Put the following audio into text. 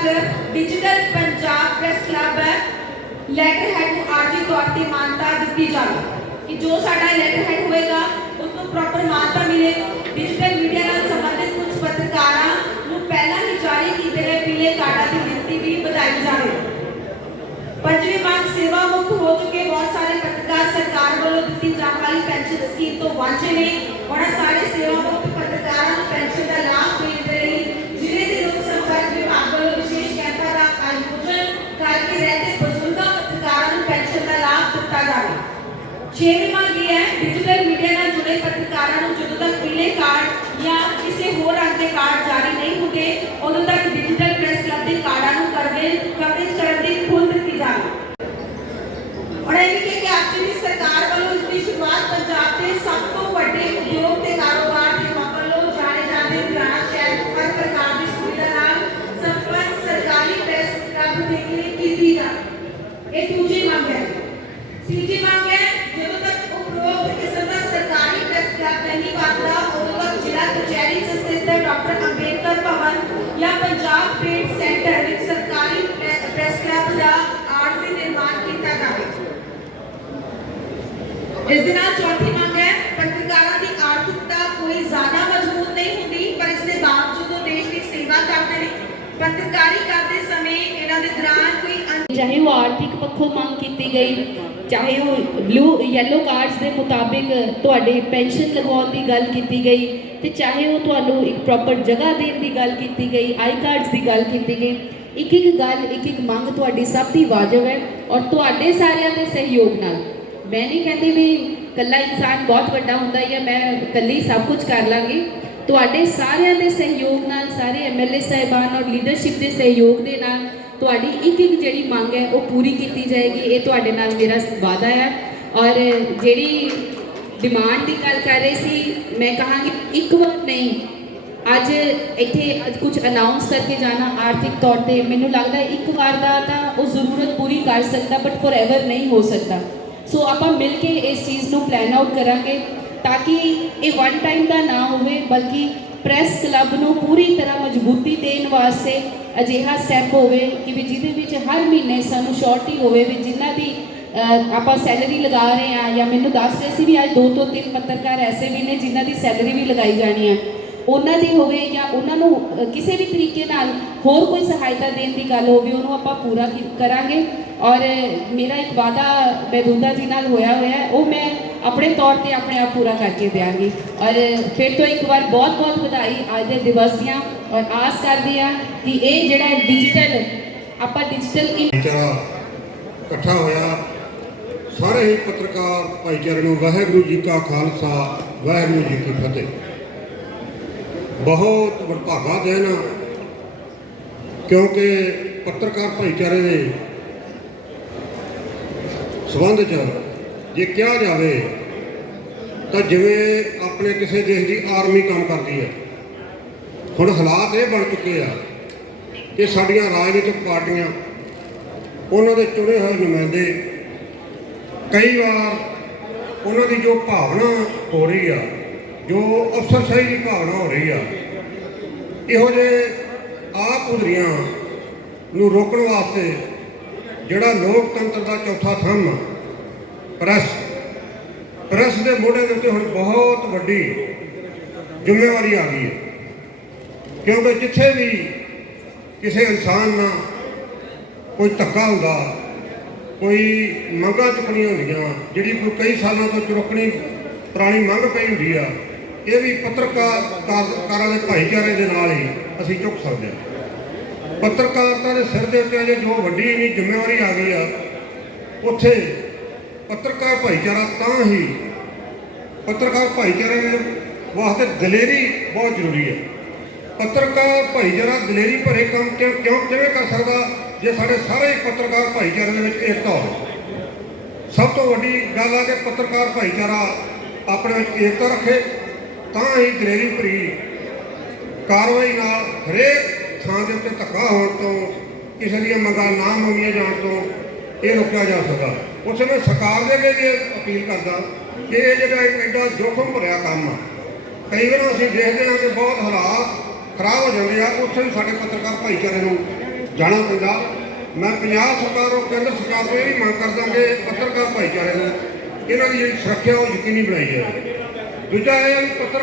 ਤੱਕ digital Punjab press club ਹੈ letter head ਨੂੰ ਆਰਜੀ ਤੌਰ ਤੇ ਮਾਨਤਾ ਦਿੱਤੀ ਜਾਵੇ ਕਿ ਜੋ ਸਾਡਾ ਲੈਟਰ ਹੈਡ ਹੋਏਗਾ ਉਸ ਨੂੰ ਪ੍ਰੋਪਰ ਮਾਨਤਾ ਮਿਲੇ ਡਿਜੀਟਲ ਮੀਡੀਆ ਨਾਲ ਸੰਬੰਧਿਤ ਕੁਝ ਪੱਤਰਕਾਰਾਂ ਨੂੰ ਪਹਿਲਾਂ ਹੀ ਜਾਰੀ ਕੀਤੇ ਗਏ ਪੀਲੇ ਕਾਰਡਾਂ ਦੀ ਗਿਣਤੀ ਵੀ ਵਧਾਈ ਜਾਵੇ ਪੰਜਵੀਂ ਮੰਗ ਸੇਵਾ ਮੁਕਤ ਹੋ ਚੁੱਕੇ ਬਹੁਤ ਸਾਰੇ ਪੱਤਰਕਾਰ ਸਰਕਾਰ ਵੱਲੋਂ ਦਿੱਤੀ ਜਾਣ ਵਾਲੀ ਪੈਨਸ਼ਨ ਸਕੀਮ ਤੋਂ ਵਾਂਝੇ ਨੇ ਉਹਨਾਂ ਸਾਰੇ ਸੇਵਾ ਮੁਕਤ ਪੱਤਰਕਾਰਾਂ ਨੂੰ ਪੈਨਸ਼ਨ ਦਾ ਲਾਭ ਛੇਵੀਂ ਮੰਗ ਇਹ ਹੈ ਡਿਜੀਟਲ ਮੀਡੀਆ ਨਾਲ ਜੁੜੇ ਪੱਤਰਕਾਰਾਂ ਨੂੰ ਜਦੋਂ ਤੱਕ ਪੀਲੇ ਕਾਰਡ ਜਾਂ ਕਿਸੇ ਹੋਰ ਰੰਗ ਦੇ ਕਾਰਡ ਜਾਰੀ ਨਹੀਂ ਹੁੰਦੇ ਉਦੋਂ ਤੱਕ ਡਿਜੀਟਲ ਪ੍ਰੈਸ ਕਲੱਬ ਦੇ ਕਾਰਡਾਂ ਨੂੰ ਕਵਰੇਜ ਕਵਰੇਜ ਕਰਨ ਦੀ ਖੁੱਲ੍ਹ ਦਿੱਤੀ ਜਾਵੇ ਔਰ ਇਹ ਵੀ ਕਿ ਅੱਜ ਦੀ ਸਰਕਾਰ ਵੱਲੋਂ ਇਸ ਦੀ ਸ਼ੁਰੂਆਤ ਪੰਜਾਬ ਦੇ ਸਭ ਤੋਂ ਵੱਡੇ ਉਦਯੋਗ ਤੇ ਕਾਰੋਬਾਰ ਦੇ ਹੱਬ ਵੱਲੋਂ ਜਾਣੇ ਜਾਂਦੇ ਲੁਧਿਆਣਾ ਸ਼ਹਿਰ ਨੂੰ ਹਰ ਪ੍ਰਕਾਰ ਦੀ ਸੁਵਿਧਾ ਨਾਲ ਸੰਪਰਕ ਸਰਕਾਰੀ ਪ੍ਰੈਸ ਕਲੱਬ ਦੇ ਲਈ ਕੀਤੀ ਜਾਵੇ ਇਹ ਦੂਜੀ ਮੰਗ ਹੈ ਤੀਜੀ ਮੰਗ ਹੈ ਜਦੋਂ ਤੱਕ ਉਪਰੋਕਤ ਕਿਸਮ ਦਾ ਸਰਕਾਰੀ ਪ੍ਰੈਸ ਕਲੱਬ ਨਹੀਂ ਬਣਦਾ ਉਦੋਂ ਤੱਕ ਜ਼ਿਲ੍ਹਾ ਕਚਹਿਰੀ 'ਚ ਸਥਿਤ ਡਾਕਟਰ ਅੰਬੇਦਕਰ ਭਵਨ ਜਾਂ ਪੰਜਾਬ ਟ੍ਰੇਡ ਸੈਂਟਰ ਵਿੱਚ ਸਰਕਾਰੀ ਪ੍ਰੈ- ਪ੍ਰੈਸ ਕਲੱਬ ਦਾ ਆਰਜ਼ੀ ਨਿਰਮਾਣ ਕੀਤਾ ਜਾਵੇ ਇਸ ਦੇ ਨਾਲ ਚੌਥੀ ਮੰਗ ਹੈ ਪੱਤਰਕਾਰਾਂ ਦੀ ਆਰਥਿਕਤਾ ਕੋਈ ਜ਼ਿਆਦਾ ਮਜ਼ਬੂਤ ਨਹੀਂ ਹੁੰਦੀ ਪਰ ਇਸ ਦੇ ਬਾਵਜੂਦ ਉਹ ਦੇਸ਼ ਦੀ ਸੇਵਾ ਕਰਦੇ ਨੇ ਪੱਤਰਕਾਰੀ ਕਰਦੇ ਸਮੇਂ ਇਹਨਾਂ ਦੇ ਦੌਰਾਨ ਕੋਈ ਅਨ- ਚਾਹੇ ਉਹ ਆਰਥਿਕ ਪੱਖੋਂ ਮੰਗ ਕੀਤੀ ਗਈ ਚਾਹੇ ਉਹ ਬਲੂ ਯੈਲੋ ਕਾਰਡਸ ਦੇ ਮੁਤਾਬਿਕ ਤੁਹਾਡੇ ਪੈਨਸ਼ਨ ਲਗਵਾਉਣ ਦੀ ਗੱਲ ਕੀਤੀ ਗਈ ਤੇ ਚਾਹੇ ਉਹ ਤੁਹਾਨੂੰ ਇੱਕ ਪ੍ਰੋਪਰ ਜਗ੍ਹਾ ਦੇਣ ਦੀ ਗੱਲ ਕੀਤੀ ਗਈ ਆਈ ਕਾਰਡਸ ਦੀ ਗੱਲ ਕੀਤੀ ਗਈ ਇੱਕ ਇੱਕ ਗੱਲ ਇੱਕ ਇੱਕ ਮੰਗ ਤੁਹਾਡੀ ਸਭ ਦੀ ਵਾਜਬ ਹੈ ਔਰ ਤੁਹਾਡੇ ਸਾਰਿਆਂ ਦੇ ਸਹਿਯੋਗ ਨਾਲ ਮੈਂ ਨਹੀਂ ਕਹਿੰਦੀ ਵੀ ਕੱਲਾ ਇਨਸਾਨ ਬਹੁਤ ਵੱਡਾ ਹੁੰਦਾ ਹੈ ਜਾਂ ਮੈਂ ਕੱਲੀ ਸਭ ਕੁਝ ਕਰ ਲਾਂਗੀ। ਤੁਹਾਡੇ ਸਾਰਿਆਂ ਦੇ ਸਹਿਯੋਗ ਨਾਲ, ਸਾਰੇ ਐਮਐਲਏ ਸਾਹਿਬਾਨ ਔਰ ਲੀਡਰਸ਼ਿਪ ਦੇ ਸਹਿਯੋਗ ਦੇ ਨਾਲ ਤੁਹਾਡੀ ਇੱਕ ਇੱਕ ਜਿਹੜੀ ਮੰਗ ਹੈ ਉਹ ਪੂਰੀ ਕੀਤੀ ਜਾਏਗੀ। ਇਹ ਤੁਹਾਡੇ ਨਾਲ ਮੇਰਾ ਵਾਅਦਾ ਹੈ। ਔਰ ਜਿਹੜੀ ਡਿਮਾਂਡ ਦੀ ਗੱਲ ਕਰ ਰਹੇ ਸੀ, ਮੈਂ ਕਹਾਂਗੀ ਇੱਕ ਵਾਰ ਨਹੀਂ। ਅੱਜ ਇੱਥੇ ਕੁਝ ਅਨਾਉਂਸ ਕਰਕੇ ਜਾਣਾ ਆਰਥਿਕ ਤੌਰ ਤੇ ਮੈਨੂੰ ਲੱਗਦਾ ਇੱਕ ਵਾਰ ਦਾ ਤਾਂ ਉਹ ਜ਼ਰੂਰਤ ਪੂਰੀ ਕਰ ਸਕਦਾ ਬਟ ਫੋਰਐਵਰ ਨਹੀਂ ਹੋ ਸਕਦਾ। ਸੋ ਆਪਾਂ ਮਿਲ ਕੇ ਇਸ ਚੀਜ਼ ਨੂੰ ਪਲਾਨ ਆਊਟ ਕਰਾਂਗੇ ਤਾਂ ਕਿ ਇਹ ਵਨ ਟਾਈਮ ਦਾ ਨਾ ਹੋਵੇ, ਬਲਕਿ ਪ੍ਰੈਸ ਕਲੱਬ ਨੂੰ ਪੂਰੀ ਤਰ੍ਹਾਂ ਮਜ਼ਬੂਤੀ ਦੇਣ ਵਾਸਤੇ ਅਜਿਹਾ ਸਟੈਪ ਹੋਵੇ ਕਿ ਵੀ ਜਿਹਦੇ ਵਿੱਚ ਹਰ ਮਹੀਨੇ ਸਾਨੂੰ ਸ਼ੋਰਟੀ ਹੋਵੇ ਵੀ ਜਿਨ੍ਹਾਂ ਦੀ ਆਪਾਂ ਸੈਲਰੀ ਲਗਾ ਰਹੇ ਆ ਜਾਂ ਮੈਨੂੰ ਦੱਸ ਰਹੇ ਸੀ ਵੀ ਅੱਜ ਦੋ ਤੋਂ ਤਿੰਨ ਪੱਤਰਕਾਰ ਐਸੇ ਵੀ ਨੇ ਜਿਨ੍ਹਾਂ ਦੀ ਸੈਲਰੀ ਵੀ ਲਗਾਈ ਜਾਣੀ ਹੈ। ਉਹਨਾਂ ਦੀ ਹੋਵੇ ਜਾਂ ਉਹਨਾਂ ਨੂੰ ਕਿਸੇ ਵੀ ਤਰੀਕੇ ਨਾਲ ਹੋਰ ਕੋਈ ਸਹਾਇਤਾ ਦੇਣ ਦੀ ਗੱਲ ਹੋਵੇ, ਉਹਨੂੰ ਆਪਾਂ ਪੂਰਾ ਕਰਾਂਗੇ। ਔਰ ਮੇਰਾ ਇੱਕ ਵਾਅਦਾ ਮਹਿਦੂਦਾ ਜੀ ਨਾਲ ਹੋਇਆ ਹੋਇਆ ਉਹ ਮੈਂ ਆਪਣੇ ਤੌਰ ਤੇ ਆਪਣੇ ਆਪ ਪੂਰਾ ਕਰਕੇ ਦਿਆਂਗੀ। ਔਰ ਫਿਰ ਤੋਂ ਇੱਕ ਵਾਰ ਬਹੁਤ ਬਹੁਤ ਵਧਾਈ ਅੱਜ ਦੇ ਦਿਵਸ ਦੀਆਂ, ਔਰ ਆਸ ਕਰਦੀ ਹਾਂ ਕਿ ਇਹ ਜਿਹੜਾ ਡਿਜੀਟਲ ਆਪਾਂ ਡਿਜੀਟਲ ਇਕੱਠਾ ਹੋਇਆ, ਸਾਰੇ ਹੀ ਪੱਤਰਕਾਰ ਭਾਈਚਾਰੇ ਨੂੰ ਵਾਹਿਗੁਰੂ ਜੀ ਕਾ ਖਾਲਸਾ, ਵਾਹਿਗੁਰੂ ਜੀ ਕੀ ਫਤਿਹ। ਬਹੁਤ ਵਡਭਾਗਾ ਦਿਨ ਕਿਉਂਕਿ ਪੱਤਰਕਾਰ ਭਾਈਚਾਰੇ ਦੇ ਸਬੰਧ ਚ ਜੇ ਕਿਹਾ ਜਾਵੇ ਤਾਂ ਜਿਵੇਂ ਆਪਣੇ ਕਿਸੇ ਦੇਸ਼ ਦੀ ਆਰਮੀ ਕੰਮ ਕਰਦੀ ਹੈ। ਹੁਣ ਹਾਲਾਤ ਇਹ ਬਣ ਚੁੱਕੇ ਆ ਕਿ ਸਾਡੀਆਂ ਰਾਜਨੀਤਿਕ ਪਾਰਟੀਆਂ, ਉਹਨਾਂ ਦੇ ਚੁਣੇ ਹੋਏ ਨੁਮਾਇੰਦੇ ਕਈ ਵਾਰ ਉਹਨਾਂ ਦੀ ਜੋ ਭਾਵਨਾ ਹੋ ਰਹੀ ਆ ਜੋ ਅਫਸਰਸ਼ਾਹੀ ਦੀ ਭਾਵਨਾ ਹੋ ਰਹੀ ਆ ਇਹੋ ਜਿਹੇ ਆਪ ਉਧਰੀਆਂ ਨੂੰ ਰੋਕਣ ਵਾਸਤੇ ਜਿਹੜਾ ਲੋਕਤੰਤਰ ਦਾ ਚੌਥਾ ਥੰਮ ਆ, ਪ੍ਰੈਸ। ਪ੍ਰੈਸ ਦੇ ਮੋਢੇ ਦੇ ਉੱਤੇ ਹੁਣ ਬਹੁਤ ਵੱਡੀ ਜ਼ਿੰਮੇਵਾਰੀ ਆ ਗਈ ਹੈ ਕਿਉਂਕਿ ਜਿੱਥੇ ਵੀ ਕਿਸੇ ਇਨਸਾਨ ਨਾਲ ਕੋਈ ਧੱਕਾ ਹੁੰਦਾ ਕੋਈ ਮੰਗਾਂ ਚੁੱਕਣੀਆਂ ਹੁੰਦੀਆਂ ਜਿਹੜੀ ਕੋਈ ਕਈ ਸਾਲਾਂ ਤੋਂ ਚੁੱਕਣੀ ਪੁਰਾਣੀ ਮੰਗ ਪਈ ਹੁੰਦੀ ਆ ਇਹ ਵੀ ਪੱਤਰਕਾਰ ਕਾਰਾਂ ਦੇ ਭਾਈਚਾਰੇ ਦੇ ਨਾਲ ਹੀ ਅਸੀਂ ਚੁੱਕ ਸਕਦੇ ਹਾਂ। ਪੱਤਰਕਾਰਤਾ ਦੇ ਸਿਰ ਦੇ ਉੱਤੇ ਅਜੇ ਜੋ ਵੱਡੀ ਇੰਨੀ ਜ਼ਿੰਮੇਵਾਰੀ ਆ ਗਈ ਆ, ਉੱਥੇ ਪੱਤਰਕਾਰ ਭਾਈਚਾਰਾ ਤਾਂ ਹੀ ਪੱਤਰਕਾਰ ਭਾਈਚਾਰੇ ਦੇ ਵਾਸਤੇ ਦਲੇਰੀ ਬਹੁਤ ਜ਼ਰੂਰੀ ਹੈ। ਪੱਤਰਕਾਰ ਭਾਈਚਾਰਾ ਦਲੇਰੀ ਭਰੇ ਕੰਮ ਕਿਉਂ ਕਿਉਂ ਕਿਵੇਂ ਕਰ ਸਕਦਾ ਜੇ ਸਾਡੇ ਸਾਰੇ ਪੱਤਰਕਾਰ ਭਾਈਚਾਰੇ ਦੇ ਵਿੱਚ ਏਕਤਾ ਹੋਵੇ? ਸਭ ਤੋਂ ਵੱਡੀ ਗੱਲ ਆ ਕਿ ਪੱਤਰਕਾਰ ਭਾਈਚਾਰਾ ਆਪਣੇ ਵਿੱਚ ਏਕਤਾ ਰੱਖੇ ਤਾਂ ਹੀ ਦਲੇਰੀ ਭਰੀ ਕਾਰਵਾਈ ਨਾਲ ਹਰੇਕ ਥਾਂ ਦੇ ਉੱਤੇ ਧੱਕਾ ਹੋਣ ਤੋਂ, ਕਿਸੇ ਦੀਆਂ ਮੰਗਾਂ ਨਾ ਮੰਗੀਆਂ ਜਾਣ ਤੋਂ ਇਹ ਰੋਕਿਆ ਜਾ ਸਕਦਾ। ਉਸੇ ਮੈਂ ਸਰਕਾਰ ਦੇ ਅੱਗੇ ਵੀ ਇਹ ਅਪੀਲ ਕਰਦਾ ਕਿ ਇਹ ਜਿਹੜਾ ਇੱਕ ਐਡਾ ਜੋਖਮ ਭਰਿਆ ਕੰਮ ਆ, ਕਈ ਵਾਰ ਅਸੀਂ ਦੇਖਦੇ ਹਾਂ ਕਿ ਬਹੁਤ ਹਾਲਾਤ ਖਰਾਬ ਹੋ ਜਾਂਦੇ ਆ, ਉੱਥੇ ਵੀ ਸਾਡੇ ਪੱਤਰਕਾਰ ਭਾਈਚਾਰੇ ਨੂੰ ਜਾਣਾ ਪੈਂਦਾ। ਮੈਂ ਪੰਜਾਬ ਸਰਕਾਰ ਔਰ ਕੇਂਦਰ ਸਰਕਾਰ ਤੋਂ ਇਹ ਵੀ ਮੰਗ ਕਰਦਾ ਕਿ ਪੱਤਰਕਾਰ ਭਾਈਚਾਰੇ ਨੂੰ ਇਹਨਾਂ ਦੀ ਜਿਹੜੀ ਸੁਰੱਖਿਆ ਉਹ ਯਕੀਨੀ ਬਣਾਈ ਜਾਵੇ। ਦੂਜਾ ਇਹ ਵੀ ਪੱਤਰ